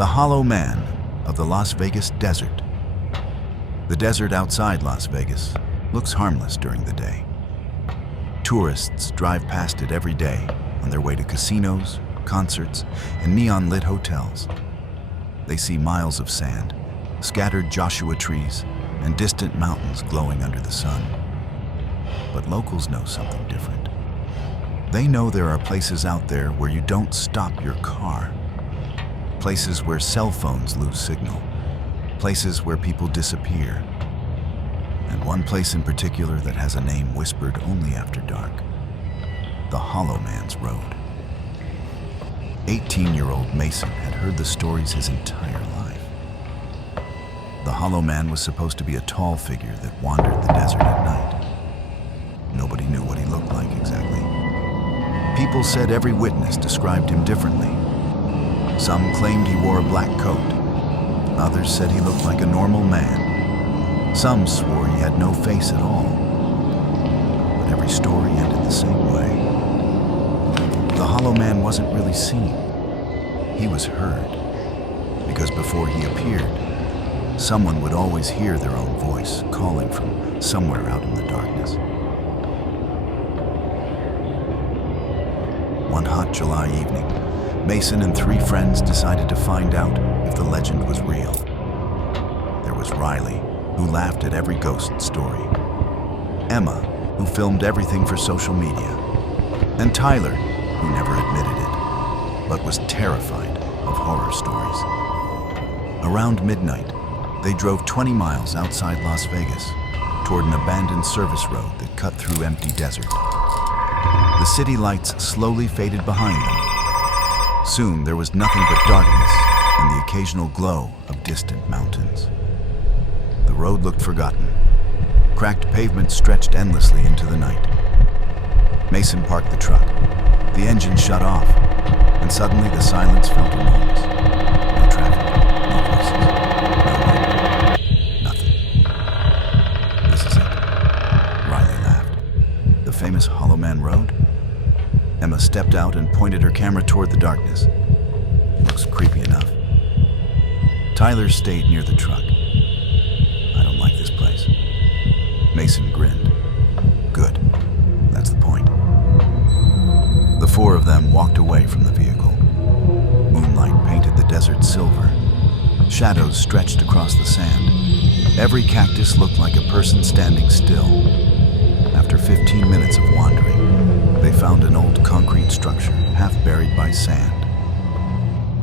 The Hollow Man of the Las Vegas Desert. The desert outside Las Vegas looks harmless during the day. Tourists drive past it every day on their way to casinos, concerts, and neon-lit hotels. They see miles of sand, scattered Joshua trees, and distant mountains glowing under the sun. But locals know something different. They know there are places out there where you don't stop your car. Places where cell phones lose signal. Places where people disappear. And one place in particular that has a name whispered only after dark. The Hollow Man's Road. 18-year-old Mason had heard the stories his entire life. The Hollow Man was supposed to be a tall figure that wandered the desert at night. Nobody knew what he looked like exactly. People said every witness described him differently. Some claimed he wore a black coat. Others said he looked like a normal man. Some swore he had no face at all. But every story ended the same way. The Hollow Man wasn't really seen. He was heard. Because before he appeared, someone would always hear their own voice calling from somewhere out in the darkness. One hot July evening, Mason and 3 friends decided to find out if the legend was real. There was Riley, who laughed at every ghost story. Emma, who filmed everything for social media. And Tyler, who never admitted it, but was terrified of horror stories. Around midnight, they drove 20 miles outside Las Vegas toward an abandoned service road that cut through empty desert. The city lights slowly faded behind them. Soon there was nothing but darkness and the occasional glow of distant mountains. The road looked forgotten. Cracked pavement stretched endlessly into the night. Mason parked the truck. The engine shut off, and suddenly the silence felt enormous. No traffic, no voices, no wind, nothing. This is it. Riley laughed. The famous Hollow Man Road? Emma stepped out and pointed her camera toward the darkness. Looks creepy enough. Tyler stayed near the truck. I don't like this place. Mason grinned. Good. That's the point. The 4 of them walked away from the vehicle. Moonlight painted the desert silver. Shadows stretched across the sand. Every cactus looked like a person standing still. After 15 minutes of wandering, they found an old concrete structure half buried by sand.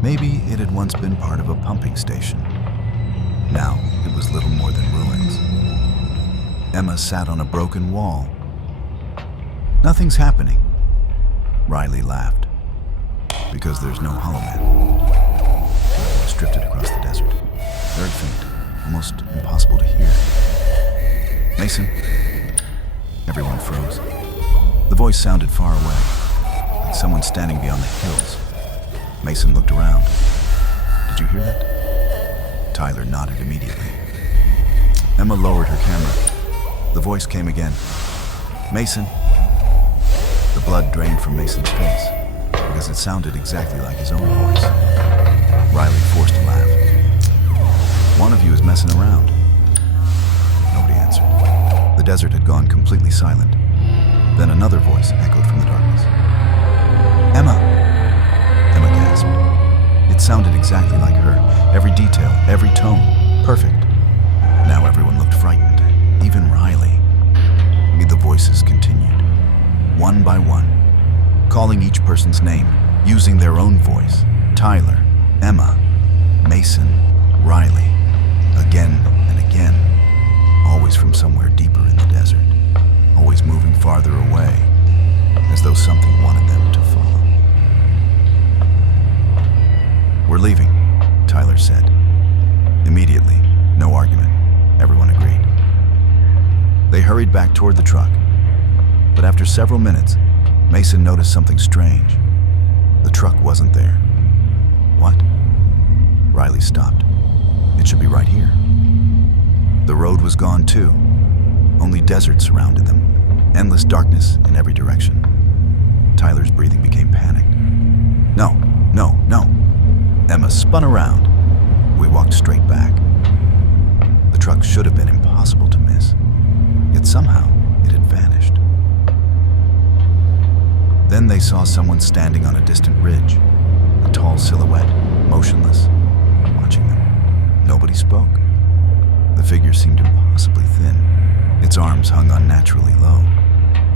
Maybe it had once been part of a pumping station. Now it was little more than ruins. Emma sat on a broken wall. Nothing's happening. Riley laughed. Because there's no Hollow Man. The voice drifted across the desert. Very faint, almost impossible to hear. Mason? Everyone froze. The voice sounded far away, like someone standing beyond the hills. Mason looked around. Did you hear that? Tyler nodded immediately. Emma lowered her camera. The voice came again. Mason. The blood drained from Mason's face, because it sounded exactly like his own voice. Riley forced a laugh. One of you is messing around. Nobody answered. The desert had gone completely silent. Then another voice echoed from the darkness. Emma! Emma gasped. It sounded exactly like her. Every detail, every tone. Perfect. Now everyone looked frightened. Even Riley. The voices continued. One by one. Calling each person's name. Using their own voice. Tyler. Emma. Mason. Riley. Again and again. Always from somewhere deeper in the desert. Always moving farther away, as though something wanted them to follow. We're leaving, Tyler said. Immediately, no argument. Everyone agreed. They hurried back toward the truck. But after several minutes, Mason noticed something strange. The truck wasn't there. What? Riley stopped. It should be right here. The road was gone too. Only desert surrounded them. Endless darkness in every direction. Tyler's breathing became panicked. No, no, no. Emma spun around. We walked straight back. The truck should have been impossible to miss, yet somehow it had vanished. Then they saw someone standing on a distant ridge, a tall silhouette, motionless, watching them. Nobody spoke. The figure seemed impossibly thin. Its arms hung unnaturally low.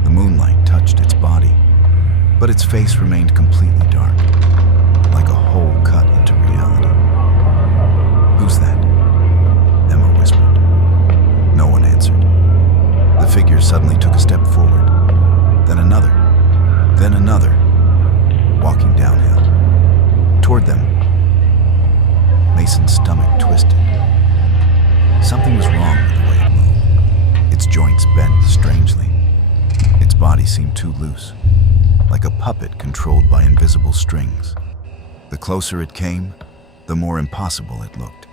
The moonlight touched its body, but its face remained completely dark, like a hole cut into reality. "Who's that?" Emma whispered. No one answered. The figure suddenly took a step forward, then another, walking downhill. Toward them, Mason's stomach twisted. Something was wrong with the way it moved. Its joints bent strangely. Its body seemed too loose, like a puppet controlled by invisible strings. The closer it came, the more impossible it looked.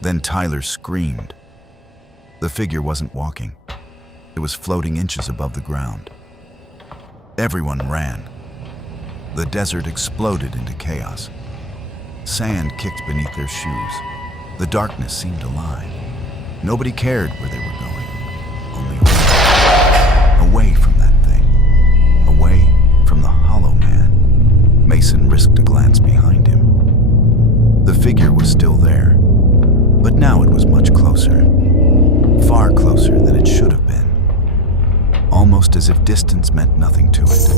Then Tyler screamed. The figure wasn't walking. It was floating inches above the ground. Everyone ran. The desert exploded into chaos. Sand kicked beneath their shoes. The darkness seemed alive. Nobody cared where they were going. Only away from that thing. Away from the Hollow Man. Mason risked a glance behind him. The figure was still there, but now it was much closer. Far closer than it should have been. Almost as if distance meant nothing to it.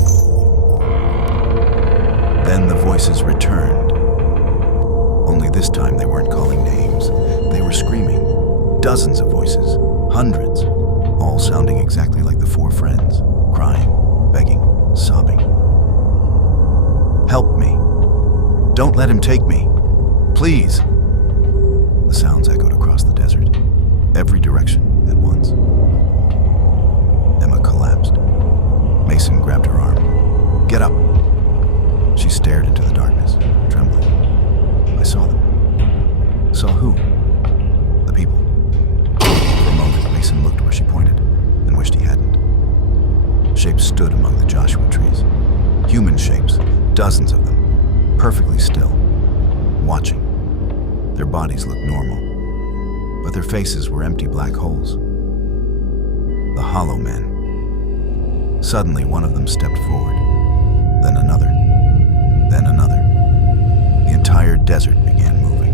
Then the voices returned. Only this time they weren't calling names. They were screaming. Dozens of voices. Hundreds. All sounding exactly like the four friends. Crying, begging, sobbing. "Help me. Don't let him take me. Please." The sounds echoed across the desert. Every direction at once. Emma collapsed. Mason grabbed her arm. "Get up." She stared into the darkness, trembling. "I saw them." "Saw who?" "The people." For a moment, Mason looked where she pointed and wished he hadn't. Shapes stood among the Joshua trees. Human shapes, dozens of them, perfectly still, watching. Their bodies looked normal, but their faces were empty black holes. The Hollow Men. Suddenly, one of them stepped forward, then another, then another. The entire desert began moving.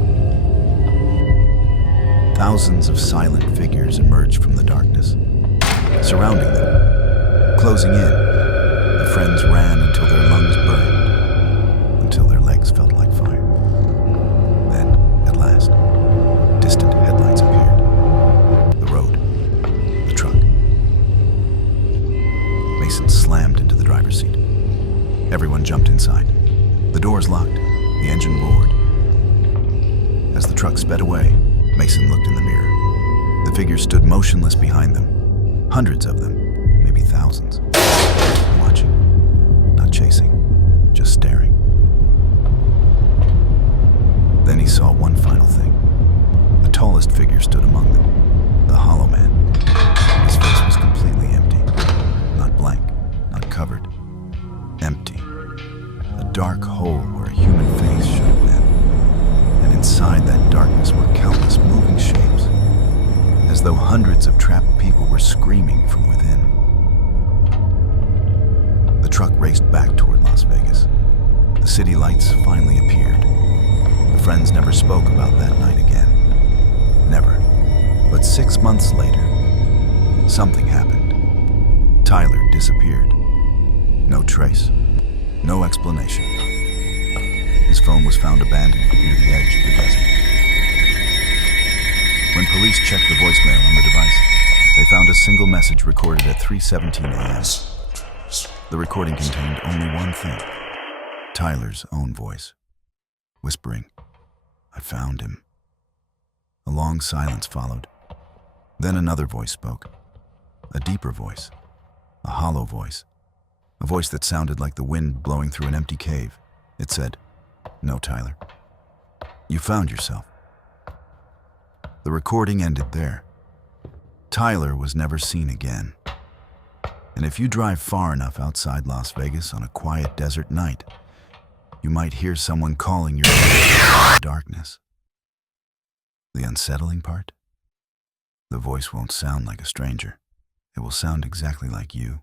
Thousands of silent figures emerged from the darkness, surrounding them, closing in. The friends ran until their lungs burned, until their legs felt like fire. Then, at last, distant headlights appeared. The road, the truck. Mason slammed into the driver's seat. Everyone jumped inside. The doors locked. The engine roared. As the truck sped away, Mason looked in the mirror. The figures stood motionless behind them. Hundreds of them, maybe thousands. Watching, not chasing, just staring. Then he saw one final thing. The tallest figure stood among them, the Hollow Man. His face was completely empty. Not blank, not covered. Empty. A dark hole where a human face should have been. And inside that darkness were countless moving shapes, as though hundreds of trapped people were screaming from within. The truck raced back toward Las Vegas. The city lights finally appeared. The friends never spoke about that night again. Never. But 6 months later, something happened. Tyler disappeared. No trace. No explanation. His phone was found abandoned near the edge of the desert. When police checked the voicemail on the device, they found a single message recorded at 3:17 a.m. The recording contained only one thing: Tyler's own voice, whispering, "I found him." A long silence followed. Then another voice spoke. A deeper voice. A hollow voice. A voice that sounded like the wind blowing through an empty cave. It said, "No, Tyler. You found yourself." The recording ended there. Tyler was never seen again. And if you drive far enough outside Las Vegas on a quiet desert night, You might hear someone calling your name in the darkness. The unsettling part? The voice won't sound like a stranger. It will sound exactly like you.